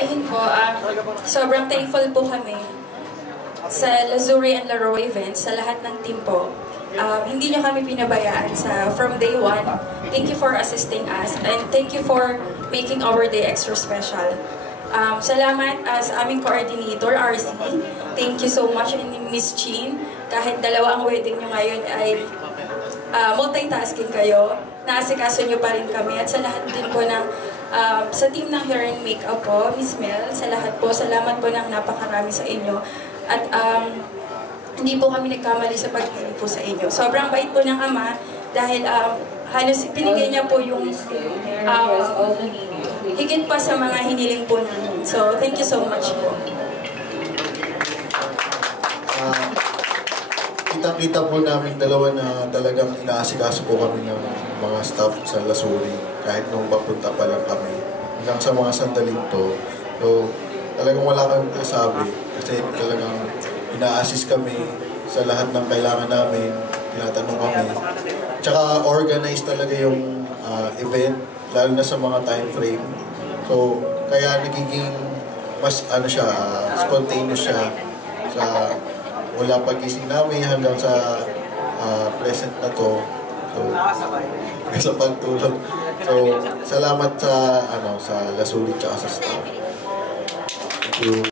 Ayun po, sobrang thankful po kami sa Lazuri and Laro events, sa lahat ng team po. Hindi nyo kami pinabayaan from day one. Thank you for assisting us and thank you for making our day extra special. Salamat sa aming coordinator, RC. Thank you so much, and Miss Jean. Kahit dalawa ang wedding nyo ngayon ay multitasking kayo, naasikaso nyo pa rin kami. At sa lahat din po ng sa team ng Hair and Makeup po, Miss Mel, sa lahat po, salamat po ng napakarami sa inyo. At hindi po kami nagkamali sa pagpili po sa inyo. Sobrang bait po ng Ama dahil halos pinigay niya po yung higit pa sa mga hiniling po namin. So, thank you so much po. Kita-kita po namin dalawa na talagang inaasikaso po kami ng mga staff sa Lazuri kahit nung papunta pa lang kami hanggang sa mga sandaling to. So, talagang wala kang kasabi kasi talagang ina-assist kami sa lahat ng kailangan namin, tinatanong kami. Tsaka organized talaga yung event, lalo na sa mga time frame. So, kaya nagiging mas spontaneous siya sa wala pagising namin hanggang sa present na to. So, sa pagtulog. So, salamat sa sa Lazuri at sa staff. Thank you.